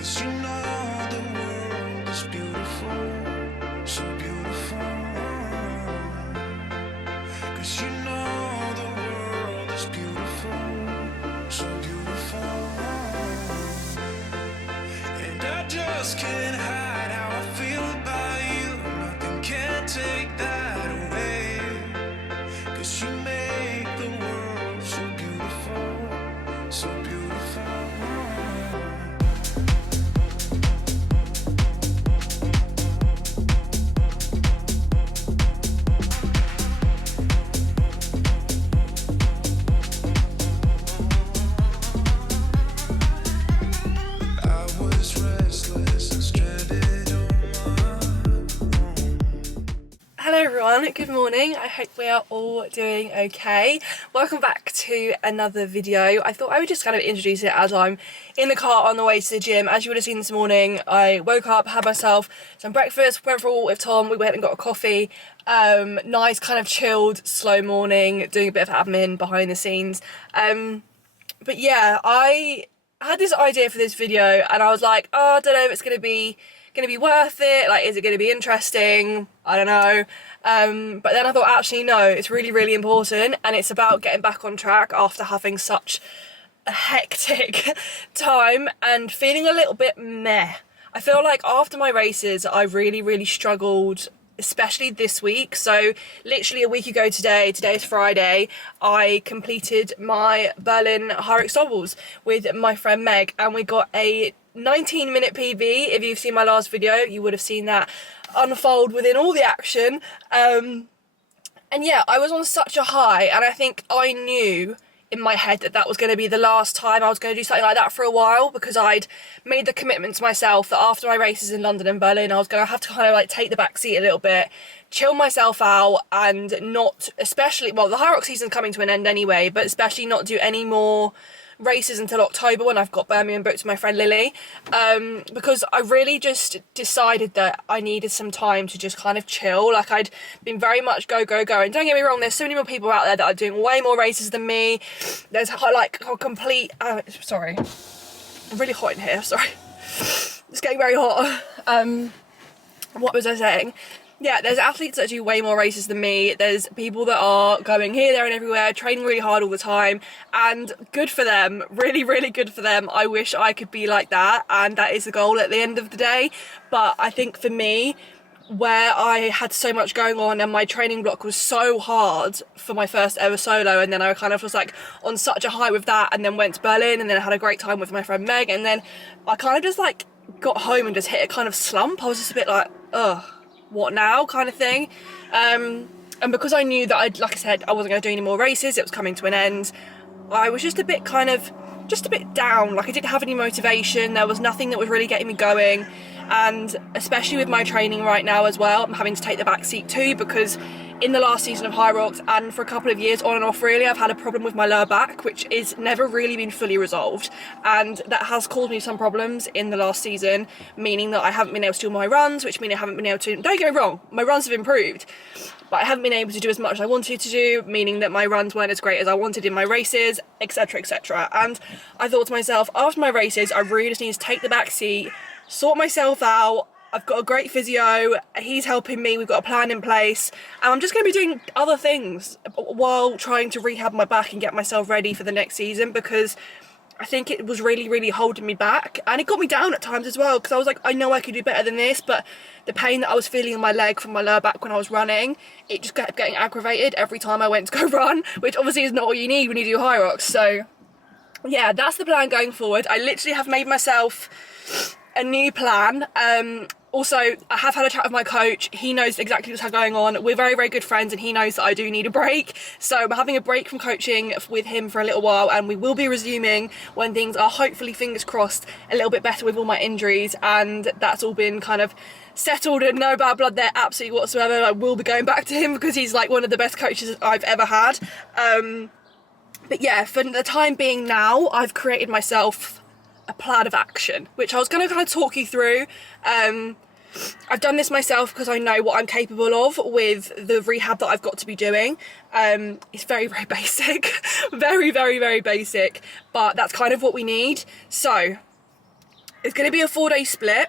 'Cause you know the world is beautiful, so beautiful. 'Cause you know the world is beautiful, so beautiful. And I just can't hide how I feel about you. Nothing can take that away. 'Cause you make the world so beautiful, so beautiful. Hello everyone, good morning. I hope we are all doing okay. Welcome back to another video. I thought I would just kind of introduce it as I'm in the car on the way to the gym. As you would have seen this morning, I woke up, had myself some breakfast, went for a walk with Tom, we went and got a coffee. Nice kind of chilled, slow morning, doing a bit of admin behind the scenes. But yeah, I had this idea for this video and I was like, oh, I don't know if it's gonna be worth it, like is it going to be interesting, I don't know, but then I thought actually no, it's really important and it's about getting back on track after having such a hectic time and feeling a little bit meh. I feel like after my races I really struggled, especially this week. So literally a week ago today is Friday, I completed my Berlin hyrox doubles with my friend Meg and we got a 19-minute PB. If you've seen my last video, you would have seen that unfold within all the action. And yeah, I was on such a high and I think I knew in my head that that was going to be the last time I was going to do something like that for a while, because I'd made the commitment to myself that after my races in London and Berlin I was going to have to kind of like take the back seat a little bit, chill myself out and not, especially, well the hyrox season's coming to an end anyway, but especially not do any more races until October when I've got Birmingham booked with my friend Lily, because I really just decided that I needed some time to just kind of chill. Like I'd been very much go and don't get me wrong, there's so many more people out there that are doing way more races than me. There's like a complete sorry, I'm really hot in here, sorry, it's getting very hot. What was I saying? Yeah, there's athletes that do way more races than me. There's people that are going here, there and everywhere, training really hard all the time, and good for them, really good for them. I wish I could be like that, and that is the goal at the end of the day. But I think for me, where I had so much going on and my training block was so hard for my first ever solo, and then I kind of was like on such a high with that, and then went to Berlin and then I had a great time with my friend Meg, and then I kind of just like got home and just hit a kind of slump. I was just a bit like, ugh, what now kind of thing. And because I knew that like I said, I wasn't going to do any more races, it was coming to an end, I was just a bit down. Like I didn't have any motivation, there was nothing that was really getting me going. And especially with my training right now as well, I'm having to take the back seat too, because in the last season of hyrox and for a couple of years on and off really, I've had a problem with my lower back, which is never really been fully resolved, and that has caused me some problems in the last season, meaning that I haven't been able to do my runs, which mean I haven't been able to, don't get me wrong, my runs have improved, but I haven't been able to do as much as I wanted to do, meaning that my runs weren't as great as I wanted in my races, etc. And I thought to myself, after my races I really just need to take the back seat, sort myself out. I've got a great physio, he's helping me, we've got a plan in place, and I'm just going to be doing other things while trying to rehab my back and get myself ready for the next season, because I think it was really holding me back, and it got me down at times as well, because I was like, I know I could do better than this, but the pain that I was feeling in my leg from my lower back when I was running, it just kept getting aggravated every time I went to go run, which obviously is not what you need when you do hyrox. So yeah, that's the plan going forward. I literally have made myself a new plan. Also, I have had a chat with my coach, he knows exactly what's going on, we're very good friends, and he knows that I do need a break, so I'm having a break from coaching with him for a little while, and we will be resuming when things are hopefully, fingers crossed, a little bit better with all my injuries, and that's all been kind of settled and no bad blood there absolutely whatsoever. I will be going back to him because he's like one of the best coaches I've ever had. But yeah, for the time being now, I've created myself a plan of action, which I was going to kind of talk you through. I've done this myself because I know what I'm capable of with the rehab that I've got to be doing. It's very basic, very basic, but that's kind of what we need. So It's going to be a 4-day split.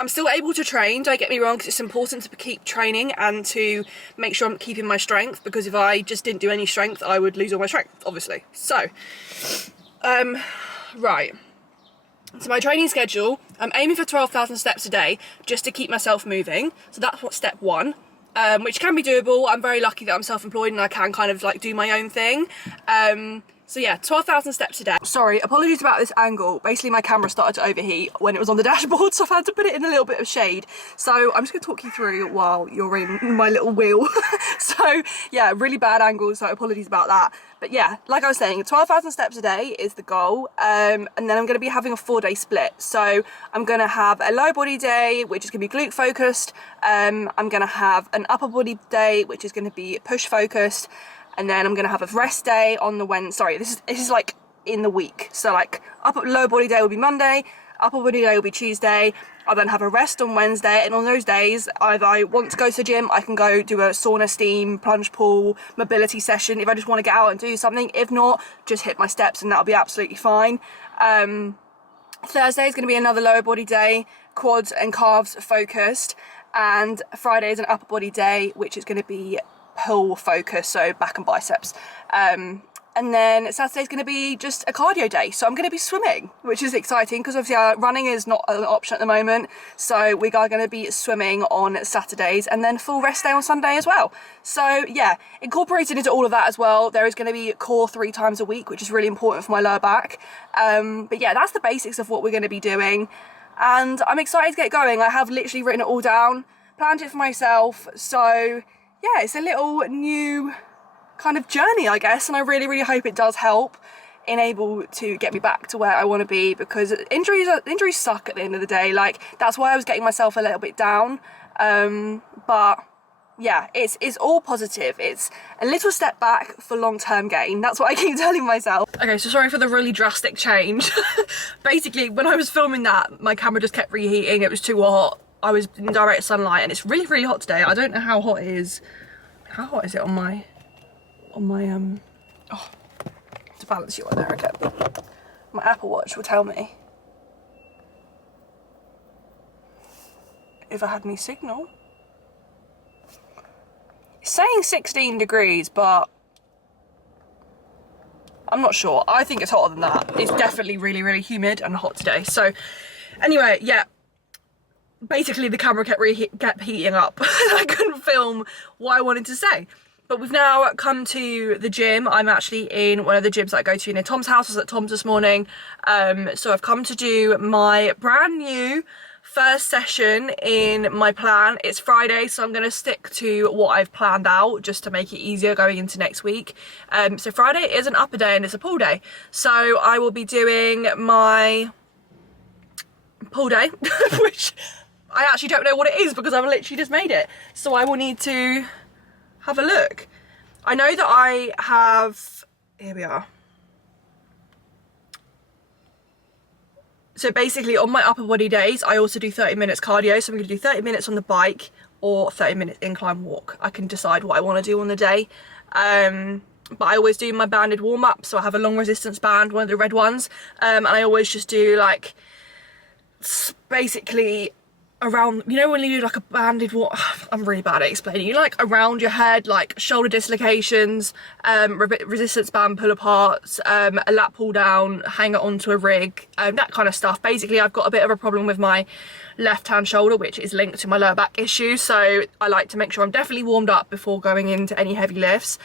I'm still able to train, don't get me wrong, because it's important to keep training and to make sure I'm keeping my strength, because if I just didn't do any strength, I would lose all my strength, obviously. So, right. So my training schedule, I'm aiming for 12,000 steps a day just to keep myself moving. So that's what step 1, which can be doable. I'm very lucky that I'm self-employed and I can kind of like do my own thing. So yeah, 12,000 steps a day. Sorry, apologies about this angle. Basically my camera started to overheat when it was on the dashboard, so I've had to put it in a little bit of shade. So I'm just gonna talk you through while you're in my little wheel. So yeah, really bad angle, so apologies about that. But yeah, like I was saying, 12,000 steps a day is the goal. And then I'm gonna be having a 4-day split. So I'm gonna have a lower body day, which is gonna be glute focused. I'm gonna have an upper body day, which is gonna be push focused. And then I'm gonna have a rest day on the Wednesday. Sorry, this is like in the week. So like lower body day will be Monday, upper body day will be Tuesday. I'll then have a rest on Wednesday, and on those days, if I want to go to the gym, I can go do a sauna, steam, plunge pool, mobility session. If I just want to get out and do something, if not, just hit my steps, and that'll be absolutely fine. Thursday is going to be another lower body day, quads and calves focused, and Friday is an upper body day, which is going to be pull focus, so back and biceps. And then Saturday's going to be just a cardio day, so I'm going to be swimming, which is exciting because obviously running is not an option at the moment, so we are going to be swimming on Saturdays, and then full rest day on Sunday as well. So yeah, incorporated into all of that as well, there is going to be core 3 times a week, which is really important for my lower back. But yeah, that's the basics of what we're going to be doing, and I'm excited to get going. I have literally written it all down, planned it for myself, so yeah, it's a little new kind of journey, I guess, and I really, really hope it does help in able to get me back to where I want to be, because injuries suck at the end of the day. Like, that's why I was getting myself a little bit down. But yeah, it's all positive. It's a little step back for long-term gain. That's what I keep telling myself. Okay, so sorry for the really drastic change. Basically, when I was filming that, my camera just kept reheating. It was too hot. I was in direct sunlight, and it's really, really hot today. I don't know how hot it is. How hot is it on my oh, to balance you on there again. My Apple Watch will tell me if I had any signal. It's saying 16 degrees, but I'm not sure. I think it's hotter than that. It's definitely really, really humid and hot today. So anyway, yeah. Basically the camera kept heating up. I couldn't film what I wanted to say. But we've now come to the gym. I'm actually in one of the gyms that I go to near Tom's house. I was at Tom's this morning. So I've come to do my brand new first session in my plan. It's Friday, so I'm going to stick to what I've planned out just to make it easier going into next week. So Friday is an upper day and it's a pull day. So I will be doing my pull day, which I actually don't know what it is because I've literally just made it. So I will need to have a look. I know that I have, here we are. So basically on my upper body days, I also do 30 minutes cardio. So I'm gonna do 30 minutes on the bike or 30 minutes incline walk. I can decide what I wanna do on the day. But I always do my banded warm up. So I have a long resistance band, one of the red ones. And I always just do like, basically around, you know when you do like a banded walk, I'm really bad at explaining, you like around your head, like shoulder dislocations, resistance band pull aparts, a lat pull down, hang it onto a rig, that kind of stuff. Basically I've got a bit of a problem with my left hand shoulder, which is linked to my lower back issue, so I like to make sure I'm definitely warmed up before going into any heavy lifts.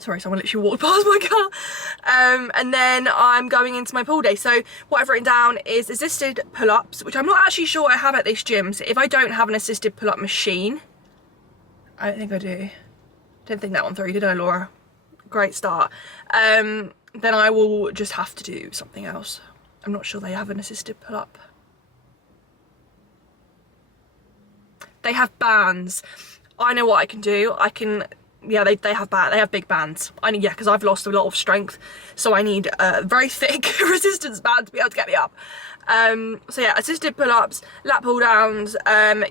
Sorry, someone literally walked past my car. And then I'm going into my pull day. So what I've written down is assisted pull-ups, which I'm not actually sure I have at this gym. So if I don't have an assisted pull-up machine, I don't think I do. Didn't think that one through, did I, Laura? Great start. Then I will just have to do something else. I'm not sure they have an assisted pull-up. They have bands. I know what I can do. I can... Yeah, they have big bands. Yeah, because I've lost a lot of strength, so I need a very thick resistance band to be able to get me up. So yeah, assisted pull-ups, lat pull downs,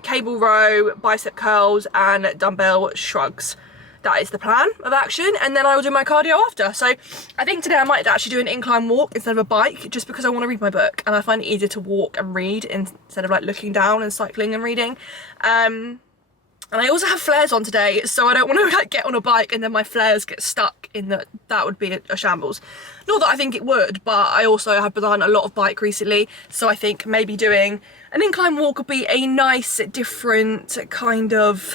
cable row, bicep curls, and dumbbell shrugs. that is the plan of action, and then I will do my cardio after. So I think today I might actually do an incline walk instead of a bike, just because I want to read my book and I find it easier to walk and read instead of like looking down and cycling and reading. And I also have flares on today, so I don't want to like get on a bike and then my flares get stuck in that would be a shambles. Not that I think it would, but I also have done a lot of bike recently, so I think maybe doing an incline walk would be a nice different kind of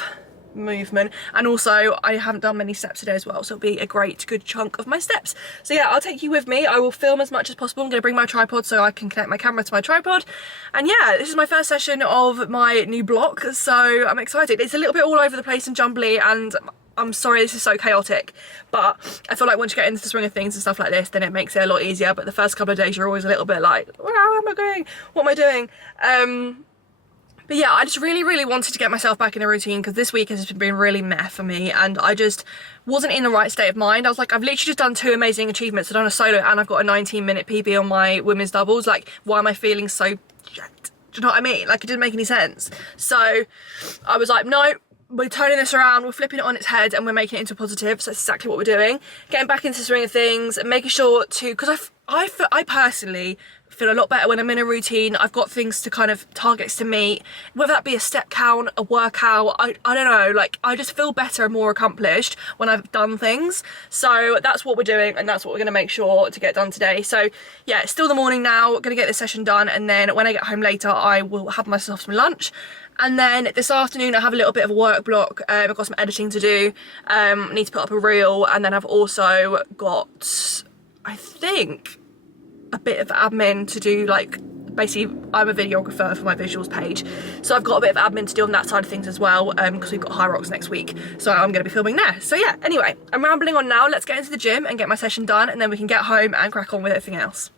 movement. And also I haven't done many steps today as well, so it'll be a good chunk of my steps. So yeah, I'll take you with me. I will film as much as possible. I'm going to bring my tripod so I can connect my camera to my tripod. And yeah, this is my first session of my new block, so I'm excited. It's a little bit all over the place and jumbly, and I'm sorry this is so chaotic, but I feel like once you get into the swing of things and stuff like this, then it makes it a lot easier. But the first couple of days you're always a little bit like, where am I going? What am I doing? But yeah, I just really wanted to get myself back in a routine, because this week has been really meh for me and I just wasn't in the right state of mind. I was like, I've literally just done 2 amazing achievements. I've done a solo and I've got a 19-minute PB on my women's doubles. Like, why am I feeling so jacked? Do you know what I mean? Like, it didn't make any sense. So I was like, no, we're turning this around, we're flipping it on its head and we're making it into positive. So that's exactly what we're doing. Getting back into the swing of things and making sure to, because I personally feel a lot better when I'm in a routine. I've got things to kind of targets to meet, whether that be a step count, a workout, I don't know, like I just feel better and more accomplished when I've done things. So that's what we're doing and that's what we're going to make sure to get done today. So yeah, it's still the morning now, going to get this session done, and then when I get home later I will have myself some lunch. And then this afternoon I have a little bit of a work block. I've got some editing to do, need to put up a reel, and then I've also got, I think, a bit of admin to do. Like, basically I'm a videographer for my visuals page, so I've got a bit of admin to do on that side of things as well, because we've got hyrox next week, so I'm going to be filming there. So yeah, anyway, I'm rambling on now. Let's get into the gym and get my session done, and then we can get home and crack on with everything else.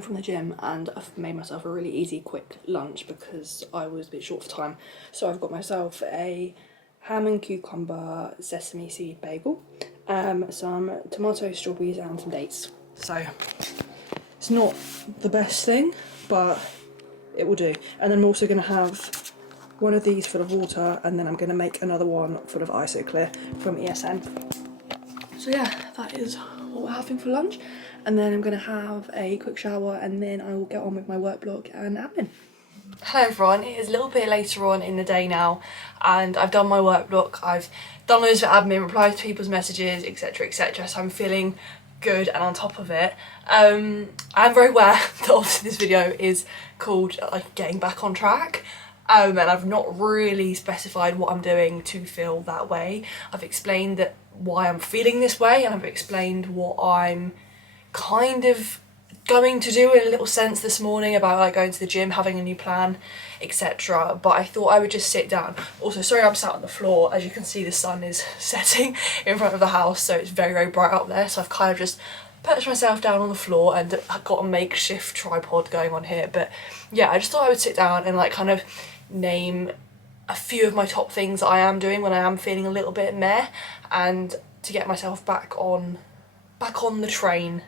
From the gym, and I've made myself a really easy quick lunch because I was a bit short for time. So I've got myself a ham and cucumber sesame seed bagel, some tomato, strawberries and some dates. So it's not the best thing, but it will do. And then I'm also going to have one of these full of water, and then I'm going to make another one full of IsoClear from ESN. So yeah, that is what we're having for lunch. And then I'm going to have a quick shower, and then I will get on with my work block and admin. Hello everyone, it is a little bit later on in the day now, and I've done my work block, I've done loads of admin, replied to people's messages, etc, etc, so I'm feeling good and on top of it. I'm very aware that obviously this video is called like getting back on track, and I've not really specified what I'm doing to feel that way. I've explained that why I'm feeling this way, and I've explained what I'm kind of going to do in a little sense this morning about like going to the gym, having a new plan, etc. But I thought I would just sit down. Also, sorry I'm sat on the floor. As you can see, the sun is setting in front of the house, so it's very bright out there, so I've kind of just perched myself down on the floor, and I've got a makeshift tripod going on here. But yeah, I just thought I would sit down and like kind of name a few of my top things that I am doing when I am feeling a little bit meh, and to get myself back on the train.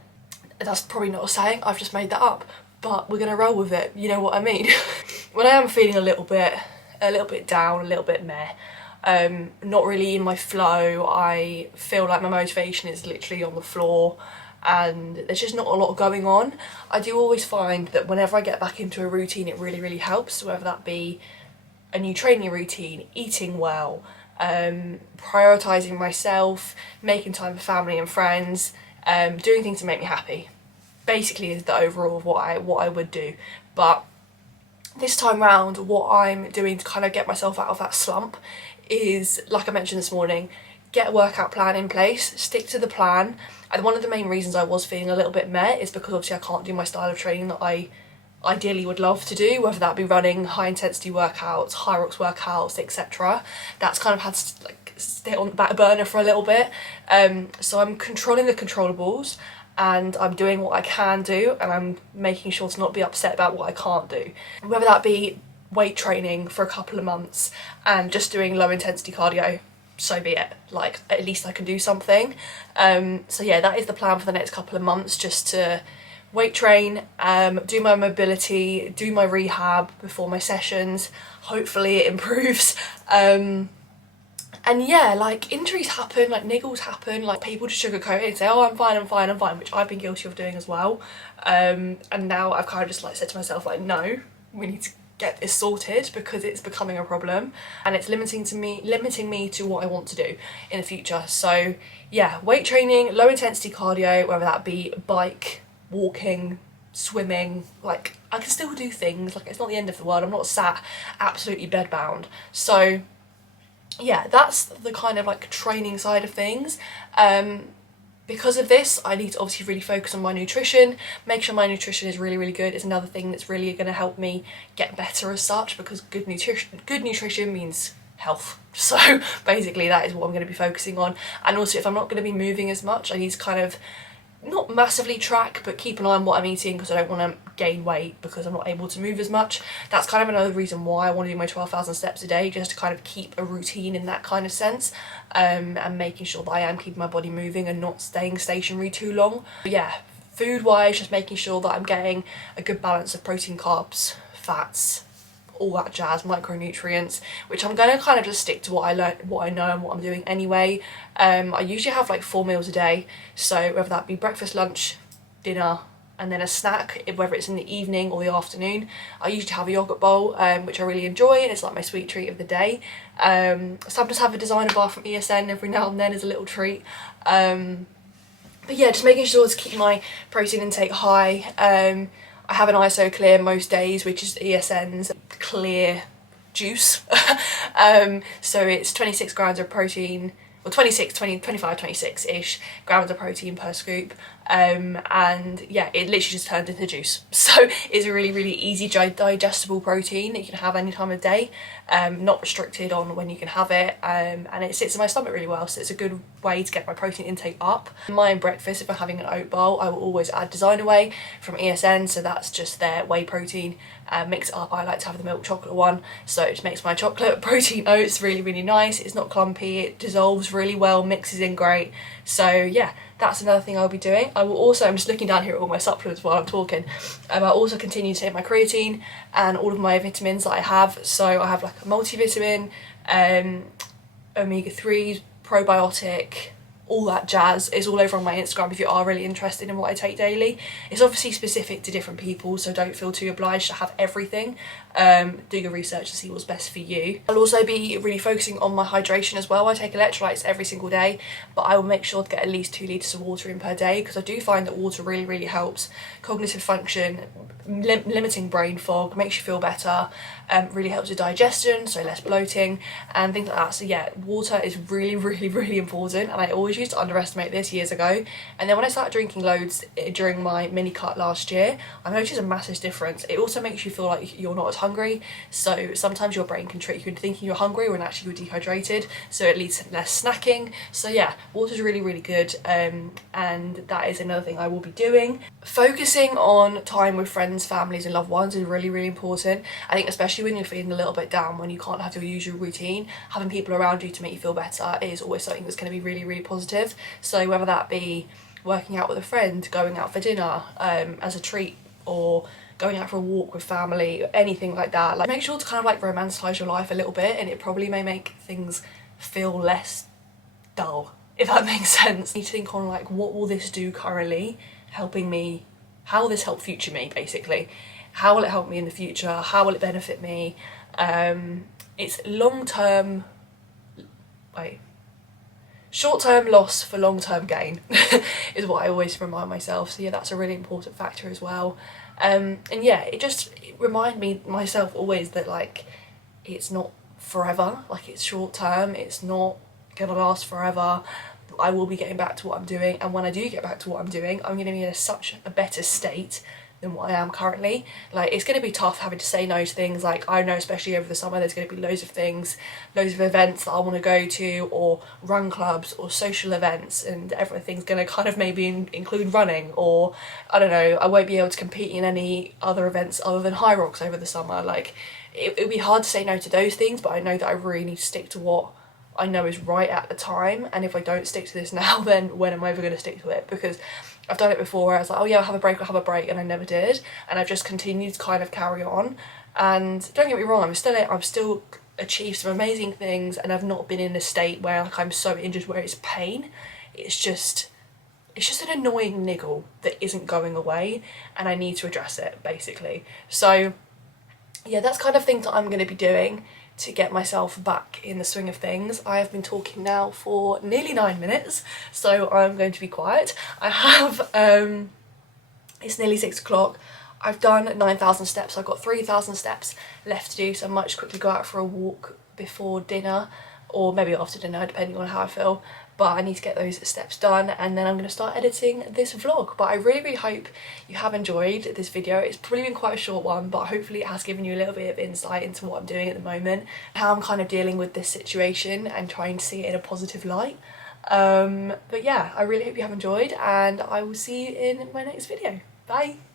That's probably not a saying, I've just made that up, but we're gonna roll with it, you know what I mean? When I am feeling a little bit down, a little bit meh, not really in my flow, I feel like my motivation is literally on the floor and there's just not a lot going on. I do always find that whenever I get back into a routine, it really helps, whether that be a new training routine, eating well, prioritising myself, making time for family and friends, doing things to make me happy. Basically is the overall of what I would do. But this time round, what I'm doing to kind of get myself out of that slump is, like I mentioned this morning, get a workout plan in place, stick to the plan. And one of the main reasons I was feeling a little bit meh is because obviously I can't do my style of training that I ideally would love to do, whether that be running, high intensity workouts, hyrox workouts, etc. That's kind of had to like stay on the back burner for a little bit. So I'm controlling the controllables, and I'm doing what I can do, and I'm making sure to not be upset about what I can't do. Whether that be weight training for a couple of months and just doing low intensity cardio, so be it. Like, at least I can do something. So yeah, that is the plan for the next couple of months, just to weight train, do my mobility, do my rehab before my sessions. Hopefully it improves. And yeah, like, injuries happen, like niggles happen, like people just sugarcoat it and say, oh, I'm fine, I'm fine, I'm fine, which I've been guilty of doing as well. And now I've kind of just like said to myself, like, no, we need to get this sorted because it's becoming a problem and it's limiting me to what I want to do in the future. So yeah, weight training, low intensity cardio, whether that be bike, walking, swimming, like I can still do things, like it's not the end of the world, I'm not sat absolutely bedbound. So yeah, that's the kind of like training side of things. Because of this, I need to obviously really focus on my nutrition, make sure my nutrition is really, really good. It's another thing that's really going to help me get better as such, because good nutrition means health. So basically that is what I'm going to be focusing on. And also, if I'm not going to be moving as much, I need to kind of not massively track, but keep an eye on what I'm eating, because I don't want to gain weight because I'm not able to move as much. That's kind of another reason why I want to do my 12,000 steps a day, just to kind of keep a routine in that kind of sense, and making sure that I am keeping my body moving and not staying stationary too long. But yeah, food wise, just making sure that I'm getting a good balance of protein, carbs, fats, all that jazz, micronutrients, which I'm going to kind of just stick to what I learned, what I know and what I'm doing anyway. I usually have like 4 meals a day, so whether that be breakfast, lunch, dinner, and then a snack, whether it's in the evening or the afternoon. I usually have a yogurt bowl, which I really enjoy, and it's like my sweet treat of the day. Sometimes have a designer bar from ESN every now and then as a little treat. But yeah, just making sure to keep my protein intake high. I have an ISO clear most days, which is ESN's clear juice. So it's 26 grams of protein, or 25-26-ish grams of protein per scoop. And yeah, it literally just turns into juice. So it's a really, really easy digestible protein that you can have any time of day, not restricted on when you can have it, and it sits in my stomach really well, so it's a good way to get my protein intake up. My breakfast, if I'm having an oat bowl, I will always add designer whey from ESN, so that's just their whey protein. Mix it up. I like to have the milk chocolate one, so it just makes my chocolate protein oats really, really nice. It's not clumpy, it dissolves really well, mixes in great. So yeah, that's another thing I'll be doing. I will also, I'm just looking down here at all my supplements while I'm talking, I'll also continue to take my creatine and all of my vitamins that I have. So I have like a multivitamin, omega-3s, probiotic, all that jazz. Is all over on my Instagram if you are really interested in what I take daily. It's obviously specific to different people, so don't feel too obliged to have everything. Do your research to see what's best for you. I'll also be really focusing on my hydration as well. I take electrolytes every single day, but I will make sure to get at least 2 litres of water in per day, because I do find that water really, really helps cognitive function, limiting brain fog, makes you feel better, really helps with digestion, so less bloating and things like that. So yeah, water is really, really, really important, and I always used to underestimate this years ago, and then when I started drinking loads during my mini cut last year, I noticed a massive difference. It also makes you feel like you're not as hungry, so sometimes your brain can trick you into thinking you're hungry when actually you're dehydrated, so it leads to less snacking. So yeah, water's really, really good, and that is another thing I will be doing. Focusing on time with friends, families and loved ones is really, really important. I think especially when you're feeling a little bit down, when you can't have your usual routine, having people around you to make you feel better is always something that's going to be really, really positive. So whether that be working out with a friend, going out for dinner as a treat, or going out for a walk with family, anything like that, like make sure to kind of like romanticize your life a little bit, and it probably may make things feel less dull, if that makes sense. You need to think on like, what will this do currently, helping me, how will this help future me, basically? How will it help me in the future? How will it benefit me? It's long-term wait, short-term loss for long-term gain is what I always remind myself. So yeah, that's a really important factor as well. And yeah, it remind myself always that like it's not forever, like it's short-term, it's not gonna last forever. I will be getting back to what I'm doing, and when I do get back to what I'm doing, I'm gonna be in such a better state than what I am currently. Like, it's going to be tough having to say no to things. Like, I know especially over the summer there's going to be loads of things, loads of events that I want to go to, or run clubs or social events, and everything's going to kind of maybe include running, or I don't know, I won't be able to compete in any other events other than hyrox over the summer. Like, it'd be hard to say no to those things, but I know that I really need to stick to what I know is right at the time, and if I don't stick to this now, then when am I ever going to stick to it? Because I've done it before where I was like, oh yeah, I'll have a break, and I never did, and I've just continued to kind of carry on. And don't get me wrong, I'm still achieved some amazing things, and I've not been in a state where like I'm so injured where it's pain. It's just an annoying niggle that isn't going away, and I need to address it, basically. So yeah, that's kind of things that I'm going to be doing to get myself back in the swing of things. I have been talking now for nearly 9 minutes, so I'm going to be quiet. I have, it's nearly 6 o'clock. I've done 9,000 steps. I've got 3,000 steps left to do, so I might just quickly go out for a walk before dinner, or maybe after dinner, depending on how I feel. But I need to get those steps done, and then I'm going to start editing this vlog. But I really hope you have enjoyed this video. It's probably been quite a short one, but hopefully it has given you a little bit of insight into what I'm doing at the moment, how I'm kind of dealing with this situation and trying to see it in a positive light. But yeah, I really hope you have enjoyed, and I will see you in my next video. Bye!